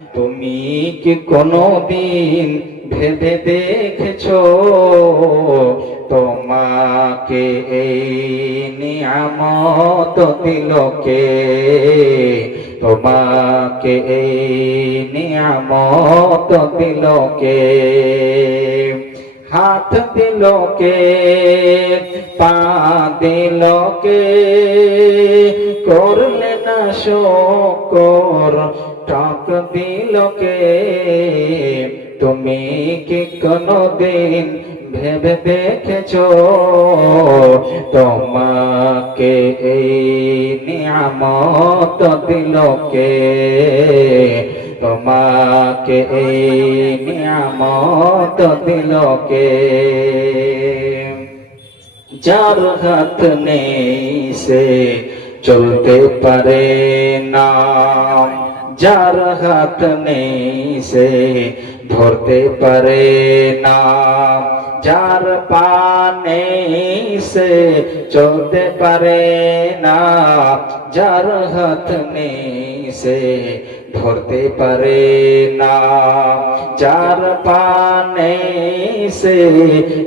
তুমি কি কোনদিন ভেবে দেখেছো তোমাকে এই নিয়ামত দিল কে? তোমাকে এই নিয়ামত দিল কে? হাত দিল কে? পা দিল কে? করলে না শুকর টাক দিল কে? তুমি কি কোনদিন ভেবে দেখেছো তোমাকে এই নিয়ামত দিল কে? তোমাকে এই নিয়ামত দিল কে? যার হাত নেই সে চলতে পারে না, যার হাত নেই সে ধরতে পারে না, যার পা নেই সে চলতে পারে না, যার হাত নেই সে ধরতে পারে না, যার পা নেই সে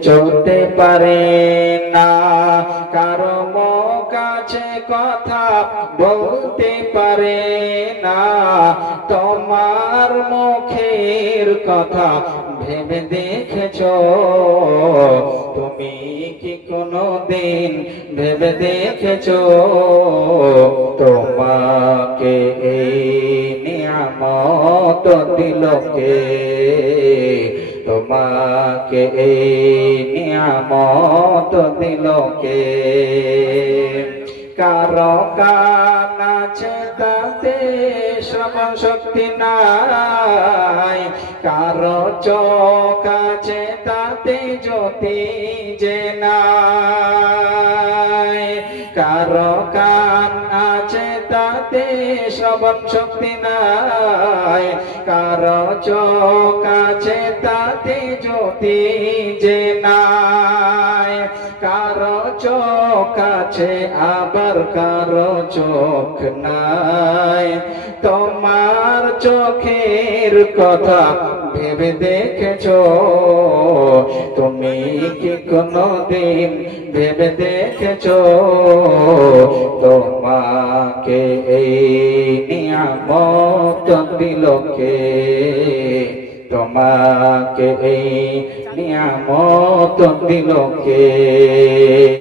চলতে পারে না। কারো কাছে কথা বলতে পারে না, তোমার মুখের কথা ভেবে দেখেছো? তুমি কি কোনদিন ভেবে দেখেছো তোমাকে এই নিয়ামত দিল কে? তোমাকে এই নিয়ামত দিল কে? কারো কান আছে তাতে শ্রবণ শক্তি নাই, কারো চোখ আছে তাতে জ্যোতি যে নাই, কারো কান আছে তাতে শ্রবণ শক্তি নাই, কারো চোখ আছে তাতে জ্যোতি যে নাই, কারো চোখ আছে আবার কারো চোখ নাই। তোমার চোখের কথা ভেবে দেখেছো? তুমি কি কোনদিন ভেবে দেখেছো তোমাকে এই নিয়ামত দিল কে? তোমাকে এই নিয়ামত দিল কে?